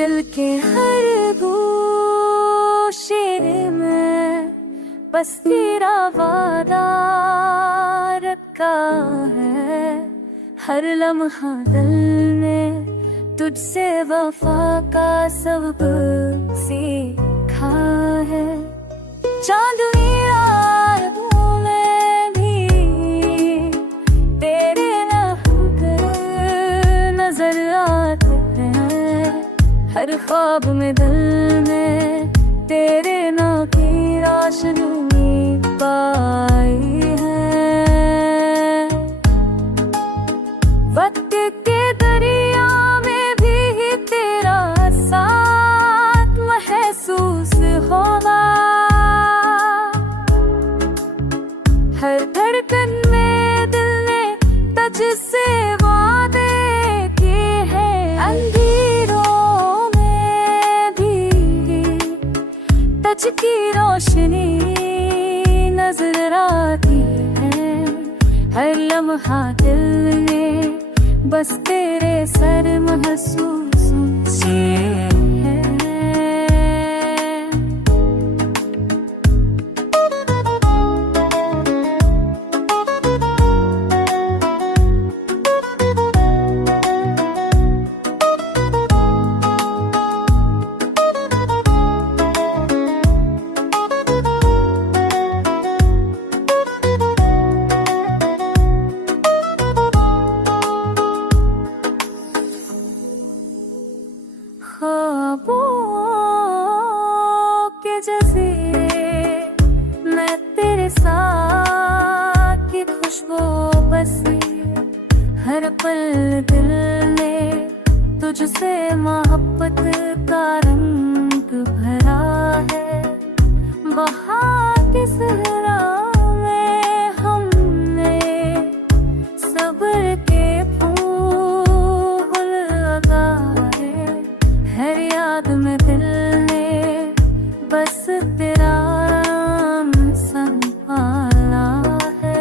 दिल के हर गोशे में बस तेरा वादा रखा है। हर लम्हा दिल ने तुझसे वफा का सबक सीखा है। चांदनी रातों में भी तेरे रंग नजर आते हैं। हर ख्वाब में दिल में तेरे नाम की रोशनी पाई है। वक्त के दरिया में भी तेरा साथ महसूस होगा। हर धड़कन में दिल ने तुझसे वादे किए हैं। अंधेरों में भी तुझ की रोशनी नजर आती है। हर लम्हा दिल ने बस तेरे सर महसूस किए हैं। ख्वाबों के जज़ीरे मैं तेरे साथ की खुशबू बसी। हर पल दिल में तुझसे मोहब्बत का रंग भरा है। बहार की सहरा में हमने सब्र के फूल लगाए। हर याद में दिल ने बस तेरा नाम संभाला है।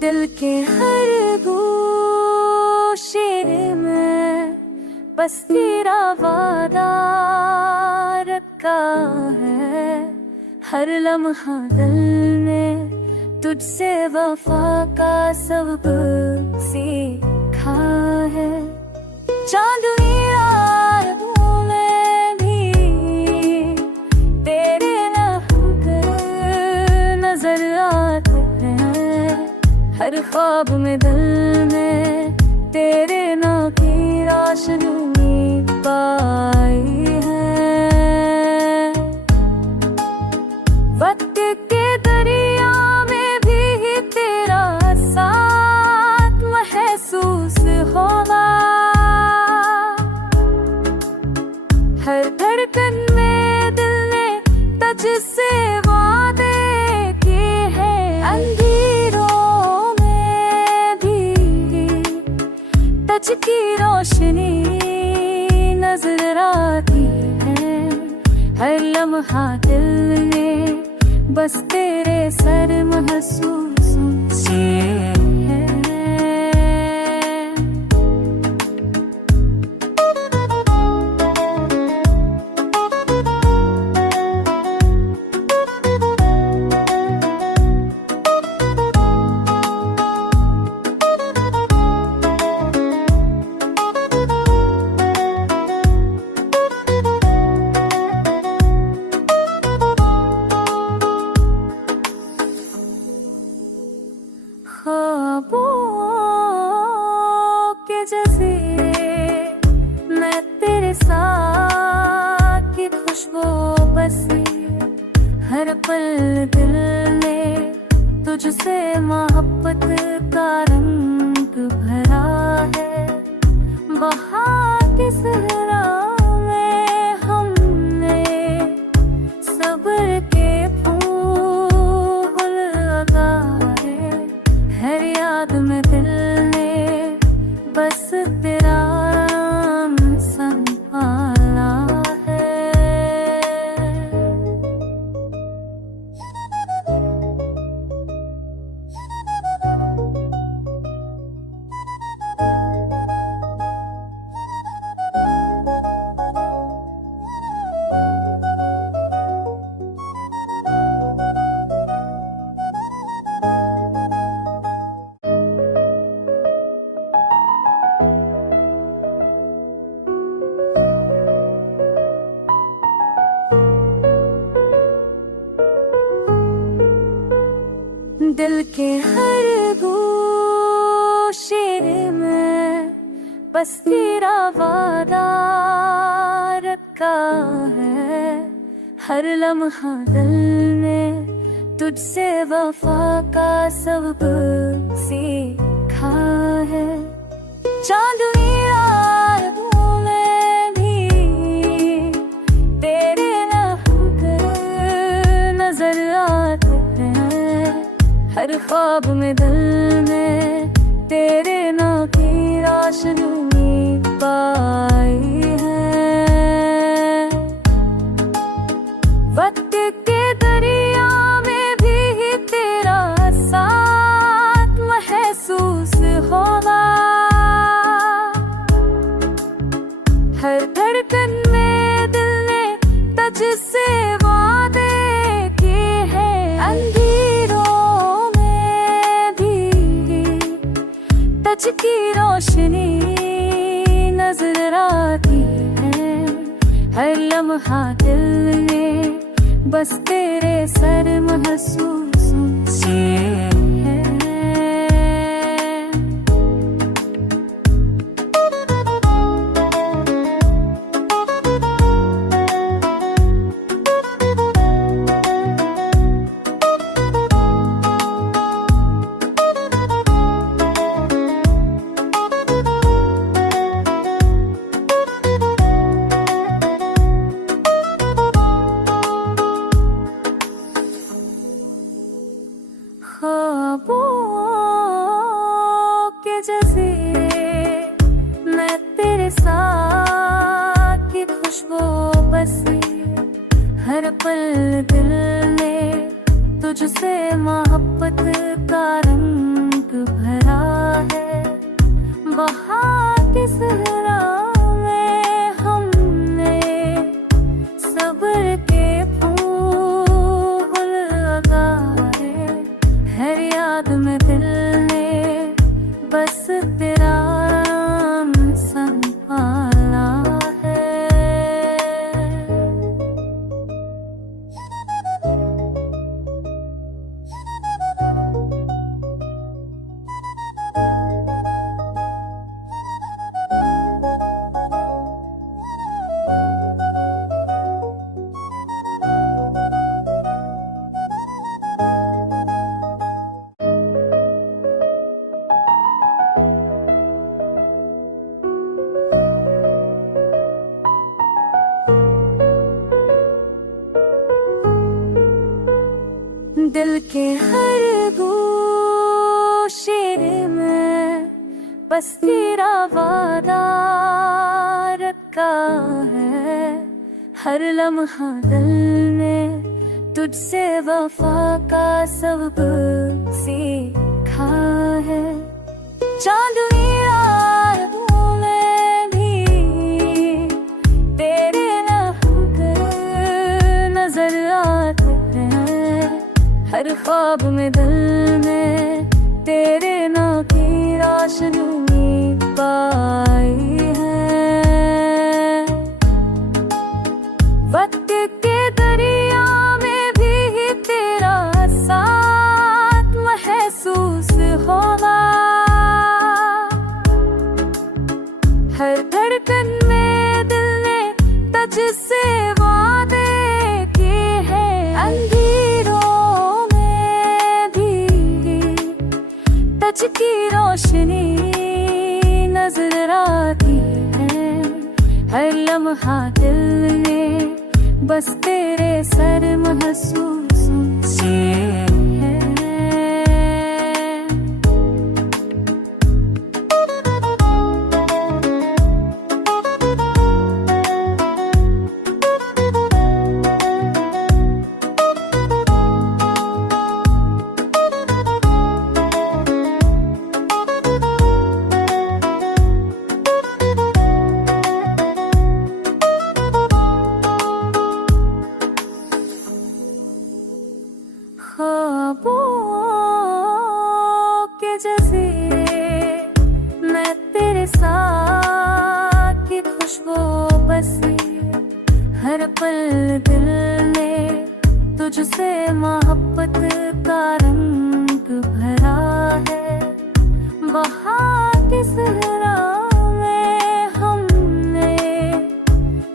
दिल के हर गोशे में बस तेरा वादा रखा है। हर लम्हा दिल ने तुझसे वफा का सबक सीखा है। चांदनी रातों में भी तेरे रंग नजर आते हैं। हर ख्वाब में दिल में तेरे नाम की रोशनी पाई है। वक्त के दरिया में भी तेरा साथ महसूस होगा। हर धड़कन में दिल ने तुझसे वादे किए हैं। अंधेरों में भी तुझ की रोशनी नजर आती है। हर लम्हा दिल ने बस तेरे सर महसूस किए हैं। ख्वाबों के जज़ीरे मैं तेरे साथ की खुशबू बसी। हर पल दिल ने तुझसे मोहब्बत का रंग भरा है। बहार की सहरा में हमने सब्र के फूल लगाए। हर याद में दिल ने बस तेरा नाम संभाला है। दिल के हर गोशे में बस तेरा वादा रखा है। हर लम्हा दिल ने तुझसे वफा का सबक सीखा है। चांदनी रातों में भी तेरे रंग नजर आते हैं। हर ख्वाब में दिल में तेरे नाम की रोशनी पाई है। वक्त के दरिया में भी तेरा साथ महसूस होगा। हर धड़कन में दिल ने तुझसे वादे किए हैं। अंधेरों तुझ की रोशनी नजर आती है। हर लम्हा दिल ने बस तेरे सर महसूस किए हैं। ख्वाबों के जज़ीरे मैं तेरे साथ की खुशबू बसी। हर पल दिल में तुझसे मोहब्बत का रंग भरा है। बहार की सहरा में हमने सब्र के फूल लगाए। हर याद में दिल ने बस तेरा नाम संभाला है। दिल के हर गोशे में बस तेरा वादा रखा है। हर लम्हा दिल ने तुझसे वफा का सबक सीखा है। चांदनी रातों में भी तेरे रंग नजर आते हैं। हर ख्वाब में दिल में तेरे नाम की रोशनी पाई है। वक्त के दरिया में भी तेरा साथ महसूस होगा। हर धड़कन में दिल ने तुझसे वादे किए हैं। अंधेरों में भी तुझ की रोशनी नजर आती है, हर लम्हा दिल में बस तेरे सर महसूस है। ख्वाबों के जज़ीरे मैं तेरे साथ की खुशबू बसी, हर पल दिल में तुझसे मोहब्बत का रंग भरा है। बहार की सहरा में हमने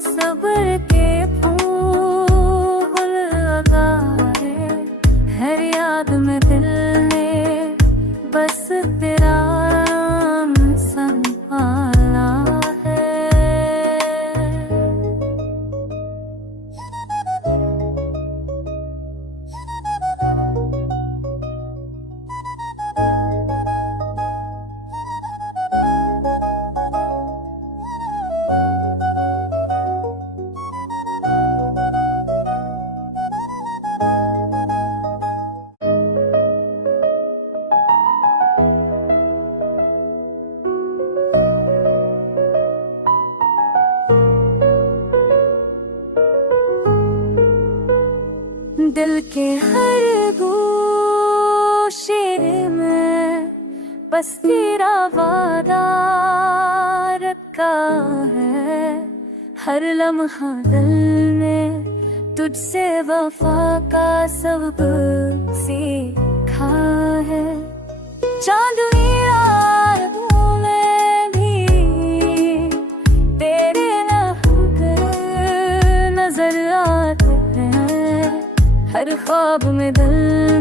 सब्र के फूल लगाए, हर याद में दिल ने बस तेरा नाम संभाला है। दिल के हर गोशे में बस तेरा वादा रखा है, हर लम्हा दिल में तुझसे वफा का सबक सीखा है। चांदनी रातों में भी तेरे रंग नजर आते हैं, हर ख्वाब में दिल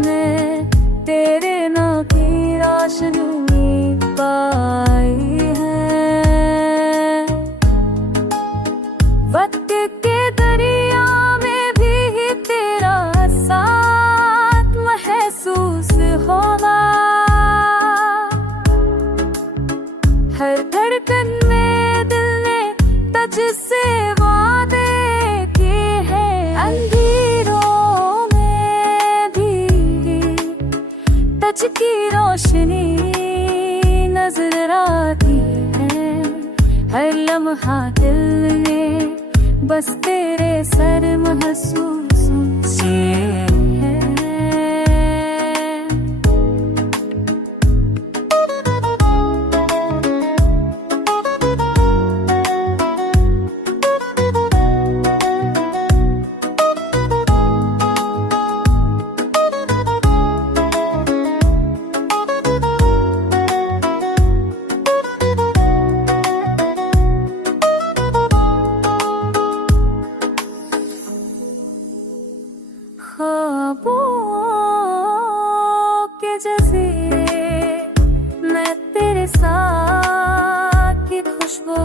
में तेरे नाम की रोशनी पाई है। वक्त के दरिया में भी तेरा साथ महसूस होगा, हर धड़कन में दिल ने तुझसे वादे किए हैं। अंधेरों तुझ की रोशनी नजर आती है, हर लम्हा दिल में बस तेरे सर महसूस है। ख्वाबों के जज़ीरे मैं तेरे साथ की खुशबू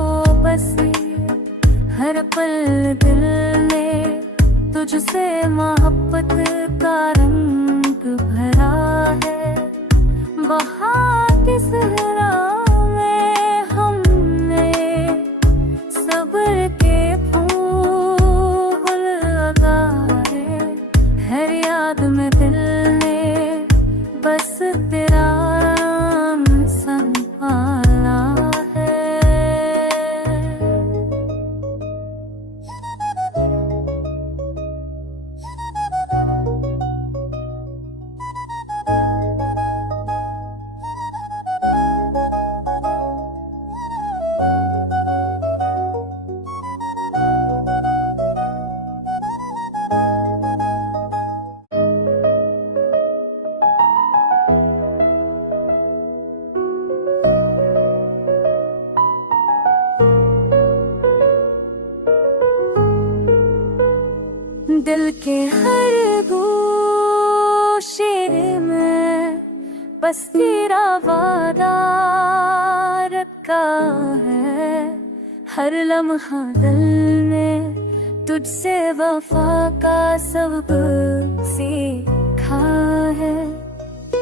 बसी, हर पल दिल में तुझसे मोहब्बत का रंग भरा है। बहार की सहरा में हमने सब्र के फूल लगाए, हर याद में दिल ने बस तेरा नाम संभाला है। दिल के हर गोशे में बस तेरा वादा रखा है, हर लम्हा दिल ने तुझसे वफा का सबक सीखा है।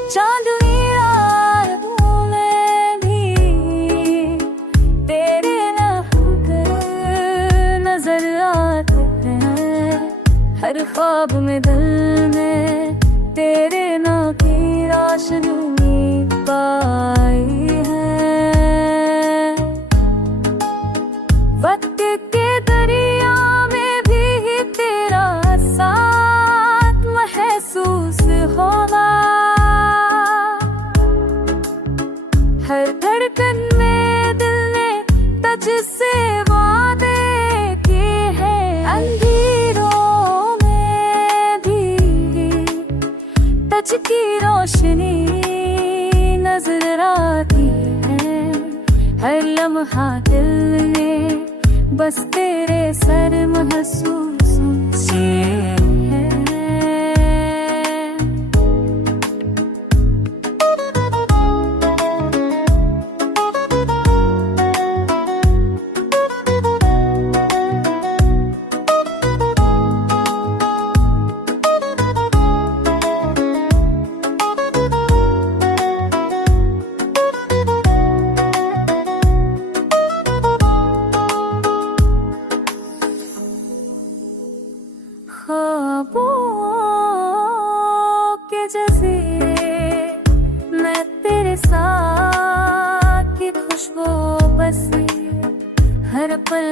चांदनी रातों में भी तेरे नाम नजर आते हैं, हर ख्वाब में दिल में तेरे नाम की रोशनी पाई है। वक्त के दरिया में भी तेरा साथ महसूस होगा, हर धड़कन में दिल ने तुझसे वादे किए हैं। अंधेरों में भी तुझ की रोशनी नजर आती है, हर लम्हा दिल ने बस तेरे सर महसूस किए हैं। ख्वाबों के जज़ीरे मैं तेरे साथ की खुशबू बसी, हर पल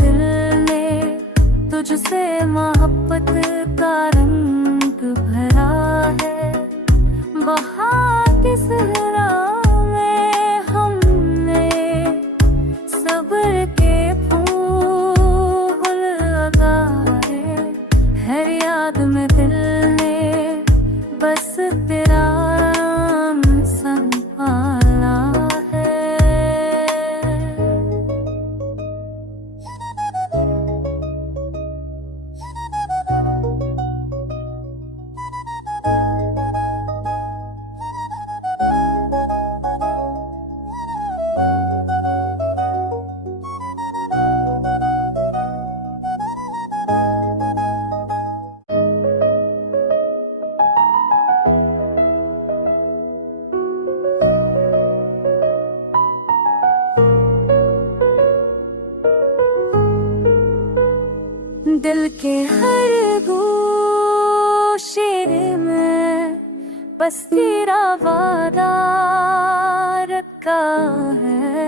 दिल में तुझसे मोहब्बत का रंग भरा है। बहार की सहरा में हमने सब्र के फूल लगाए, हर याद में दिल ने बस तेरा नाम संभाला है। दिल के हर गोशे में बस तेरा वादा रखा है,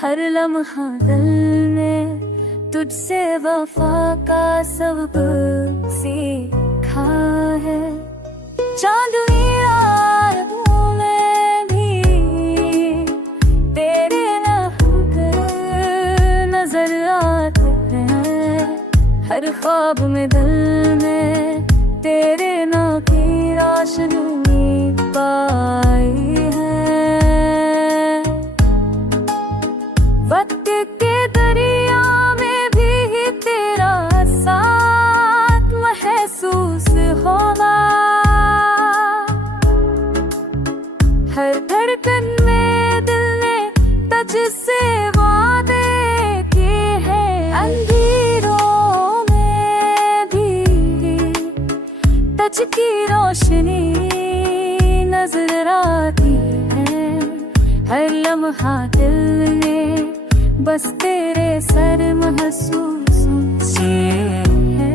हर लम्हा दिल ने तुझसे वफा का सबक सीखा है। चांदनी रातों में भी तेरे नाम नजर आते हैं, हर ख्वाब में दिल में तेरे नाम की रोशनी पाई है। वक्त के दरिया में भी तेरा साथ महसूस होगा, हर धड़कन में दिल ने तुझसे वादे किए हैं। अंधेरों तुझ की रोशनी नजर आती है, हर लम्हा दिल ने बस तेरे सर महसूस किए हैं।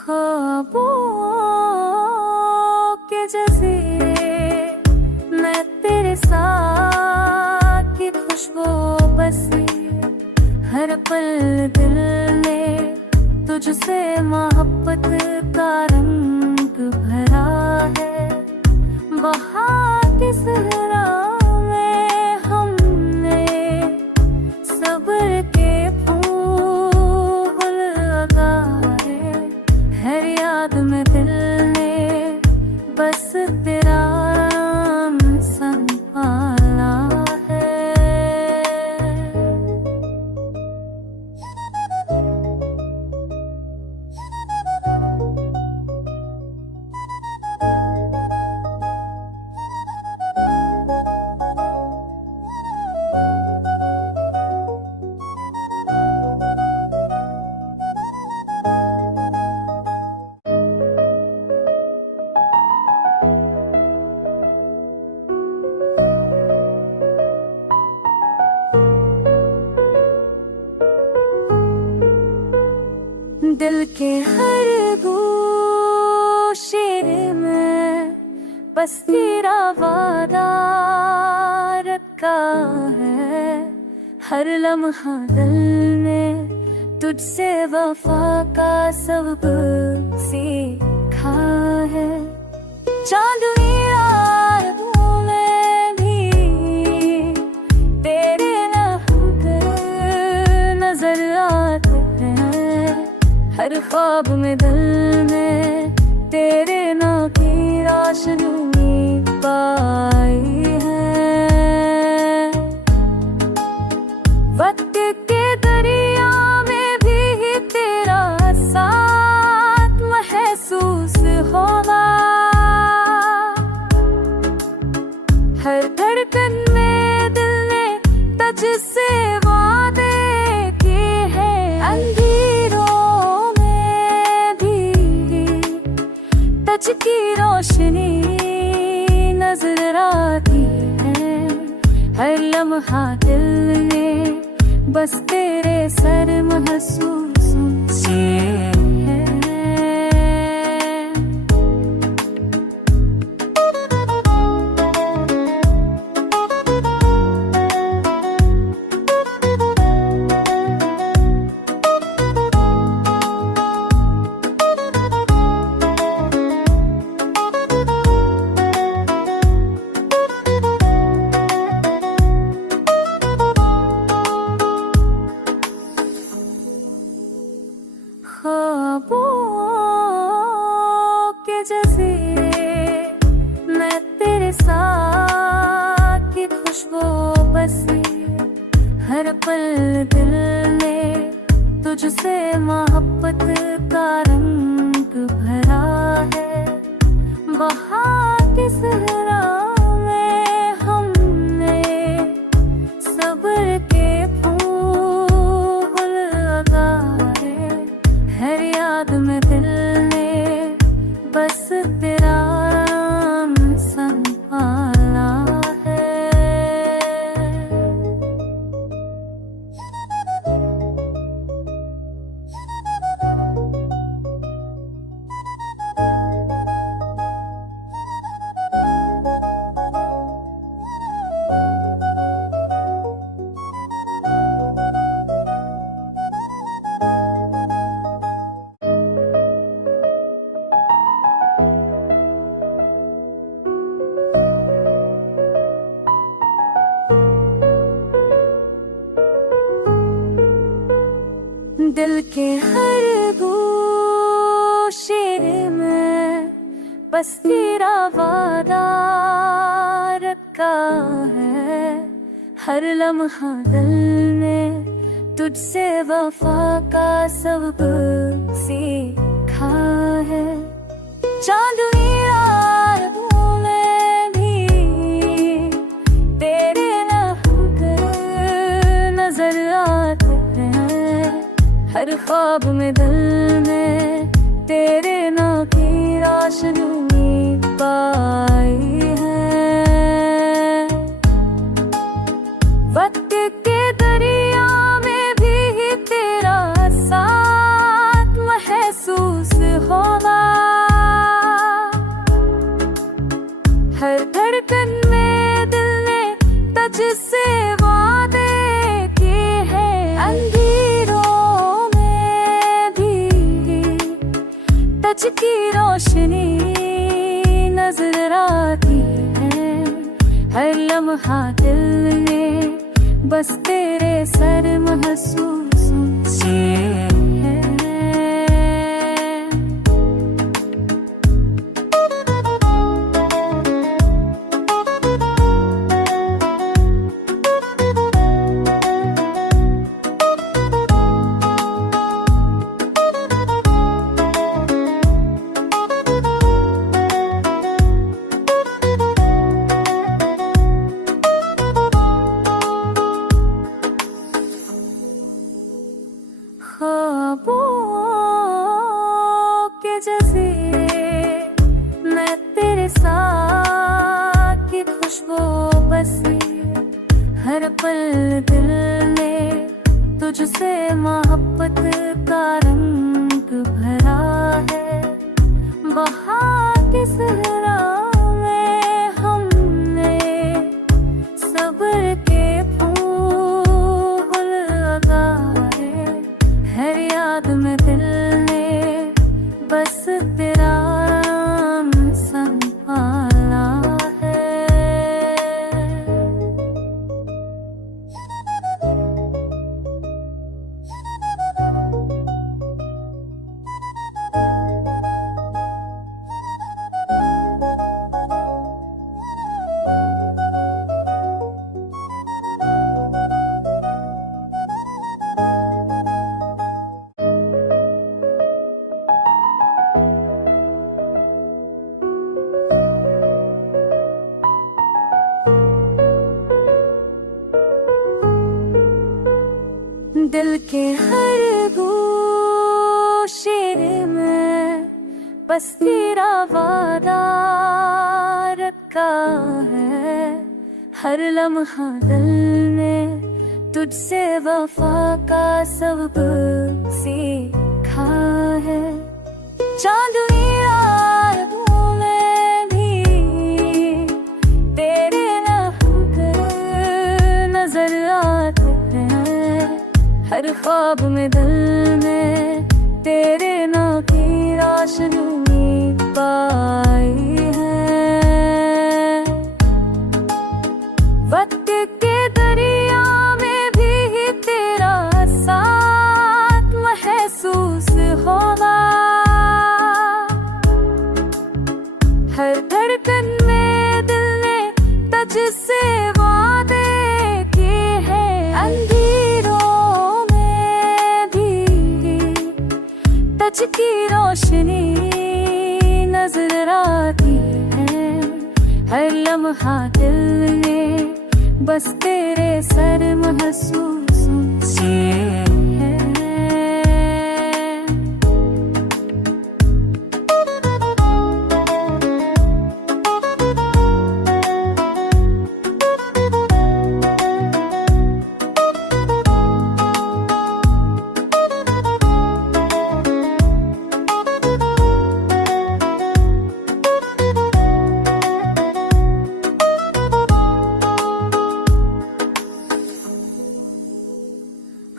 ख्वाबों के जज़ीरे मैं तेरे साथ की खुशबू बसी, हर पल दिल में तुझसे मोहब्बत का रंग भरा है। बहार की सहरा में दिल के हर गोशे में बस तेरा वादा रखा है। हर लम्हा दिल ने तुझसे वफा का सबक सीखा है। चांदनी रातों में भी तेरे रंग नजर आते हैं। हर ख्वाब में दिल में तेरे नाम की रोशनी पाई है। वक्त के दरिया में भी तेरा साथ महसूस होगा। हर धड़कन में दिल ने तुझसे वादे किए हैं। अंधेरों में भी तुझ की रोशनी नजर आती है। हर लम्हा दिल ने बस तेरे सर महसूस किए हैं। ख्वाबों के जज़ीरे मैं तेरे साथ की खुशबू बसी। हर पल दिल में तुझसे मोहब्बत का रंग भरा है। वहाँ की सहरा में हमने सब्र के फूल लगाए। हर याद में दिल ने बस तेरा नाम संभाला है। दिल के हर गोशे में बस तेरा वादा रखा है। हर लम्हा दिल ने तुझसे वफा का सबक सीखा है। चांदनी रातों में भी तेरे रंग नजर आते हैं। हर ख्वाब में दिल में तेरे नाम की रोशनी पाई है। वक्त के दरिया में भी तेरा साथ महसूस होगा। हर धड़कन में दिल ने तुझसे वादे किए हैं। अंधेरों तुझ की रोशनी नजर आती है। हर लम्हा दिल ने बस तेरे सर महसूस किए हैं। ख्वाबों के जज़ीरे मैं तेरे साथ की खुशबू बसी। हर पल दिल में तुझसे मोहब्बत का रंग के हर गोशे में बस तेरा वादा रखा है। हर लम्हा दिल ने तुझसे वफा का सबक सीखा है। चांदनी रातों में भी तेरे नखरे नजर आते हैं। हर ख्वाब में दिल में तेरे नाम की रोशनी पाई है। वक्त के दरिया में भी तेरा साथ महसूस होगा। हर धड़कन में दिल ने तुझसे वादे किए हैं। अंधेरों में भी तुझ की रोशनी नजर आती है। हर लम्हा दिल ने बस तेरे सर महसूस किए हैं।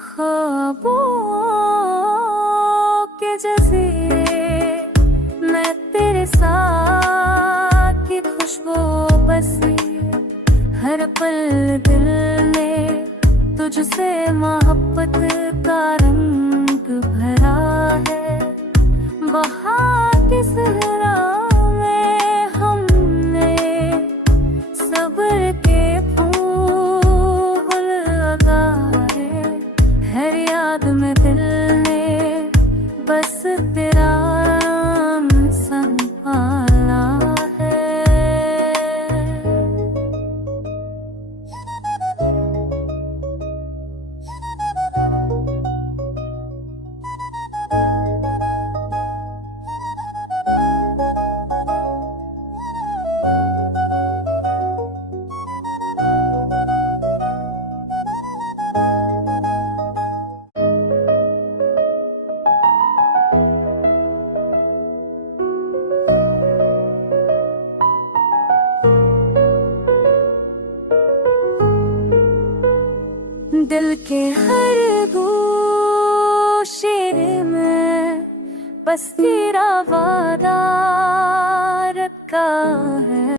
ख्वाबों के जज़ीरे मैं तेरे साथ की खुशबू बसी। हर पल दिल में तुझसे मोहब्बत का रंग भरा है। बहार के सहरा में हमने सब्र के फूल लगाए। हर याद में दिल ने बस तेरा नाम संभाला है। दिल के हर गोशे में बस तेरा वादा रखा है।